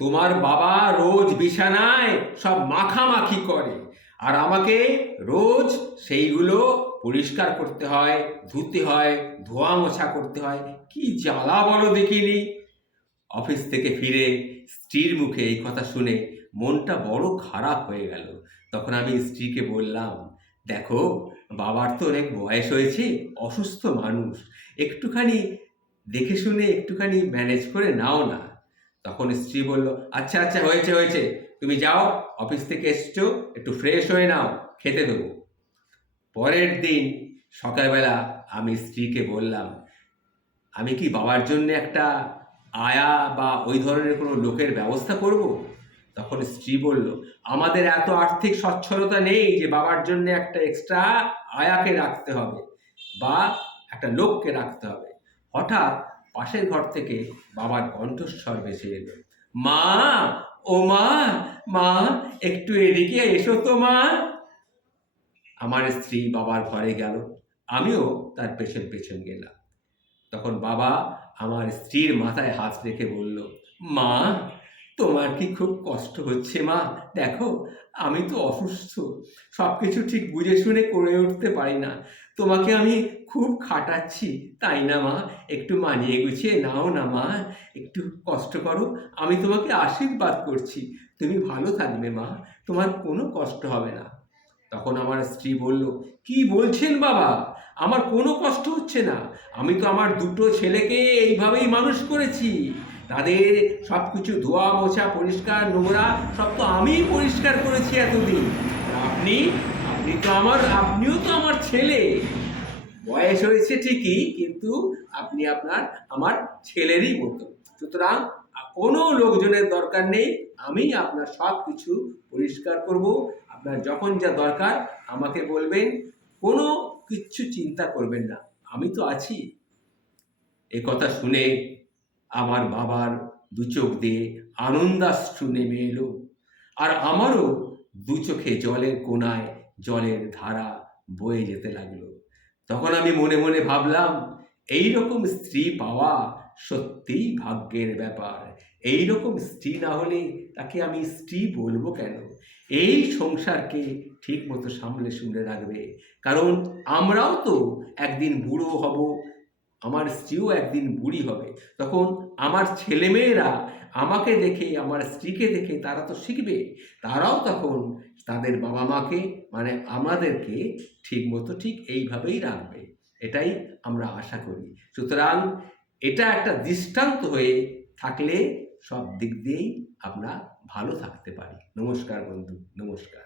তোমার বাবা রোজ বিছানায় সব মাখামাখি করে, আর আমাকে রোজ সেইগুলো পরিষ্কার করতে হয়, ধুতে হয়, ধোয়া মোছা করতে হয়। কি জ্বালা বলো দেখিনি। অফিস থেকে ফিরে স্ত্রীর মুখে এই কথা শুনে মনটা বড় খারাপ হয়ে গেল। তখন আমি স্ত্রীকে বললাম, দেখো, বাবার তো অনেক বয়স হয়েছে, অসুস্থ মানুষ, একটুখানি দেখে শুনে একটুখানি ম্যানেজ করে নাও না। তখন স্ত্রী বলল, আচ্ছা আচ্ছা, হয়েছে হয়েছে, তুমি যাও, অফিস থেকে এসছো, একটু ফ্রেশ হয়ে নাও, খেতে দেবো। পরের দিন সকালবেলা আমি স্ত্রীকে বললাম, আমি কি বাবার জন্য একটা আয়া বা ওই ধরনের কোনো লোকের ব্যবস্থা করব? তখন স্ত্রী বলল, আমাদের এত আর্থিক সচ্ছলতা নেই যে বাবার জন্য একটা এক্সট্রা আয়াকে রাখতে হবে বা একটা লোককে রাখতে হবে। হঠাৎ পাশের ঘর থেকে বাবার কণ্ঠস্বর ভেসে এলো, মা, ও মা, মা, একটু এদিকে এসো তো মা। আমার স্ত্রী বাবার ঘরে গেল, আমিও তার পেছন পেছন গেলাম। তখন বাবা আমার স্ত্রীর মাথায় হাত রেখে বলল, মা, তোমার কি খুব কষ্ট হচ্ছে মা? দেখো, আমি তো অসুস্থ, সব কিছু ঠিক বুঝে শুনে করে উঠতে পারি না, তোমাকে আমি খুব খাটাচ্ছি, তাই না মা? একটু মানিয়ে গুছিয়ে নাও না মা, একটু কষ্ট করো, আমি তোমাকে আশীর্বাদ করছি, তুমি ভালো থাকবে মা, তোমার কোনো কষ্ট হবে না। তখন আমার স্ত্রী বলল, কি বলছেন বাবা, আমার কোনো কষ্ট হচ্ছে না, আমি তো আমার দুটো ছেলেকে এইভাবেই মানুষ করেছি, তাদের সব কিছু ধোয়া মোছা পরিষ্কার নোংরা সব তো আমিই পরিষ্কার করেছি এতদিন। আর আপনিও তো আমার ছেলে, বয়স হয়েছে ঠিকই, কিন্তু আপনি আমার ছেলেরই মতো। সুতরাং কোনো লোকজনের দরকার নেই, আমি আপনার সব কিছু পরিষ্কার করব, আপনার যখন যা দরকার আমাকে বলবেন, কোনো কিচ্ছু চিন্তা করবেন না, আমি তো আছি। এ কথা শুনে আমার বাবার দু চোখ দিয়ে আনন্দাশ্রু নেমে এলো, আর আমারও দু চোখে জলের কোণায় জলের ধারা বয়ে যেতে লাগলো। তখন আমি মনে মনে ভাবলাম, এই রকম স্ত্রী পাওয়া সত্যিই ভাগ্যের ব্যাপার। এই রকম স্ত্রী না হলে তাকে আমি স্ত্রী বলবো কেন? এই সংসারকে ঠিক মতো সামলে রাখবে, কারণ আমরাও তো একদিন বুড়ো হব, আমার স্ত্রীও একদিন বুড়ি হবে। তখন আমার ছেলেমেয়েরা আমাকে দেখে, আমার স্ত্রীকে দেখে তারা তো শিখবে, তারাও তখন তাদের বাবা মাকে, মানে আমাদেরকে ঠিক মতো ঠিক এইভাবেই রাখবে, এটাই আমরা আশা করি। সুতরাং এটা একটা দৃষ্টান্ত হয়ে থাকলে সব দিক দিয়েই আমরা ভালো থাকতে পারি। নমস্কার বন্ধু, নমস্কার।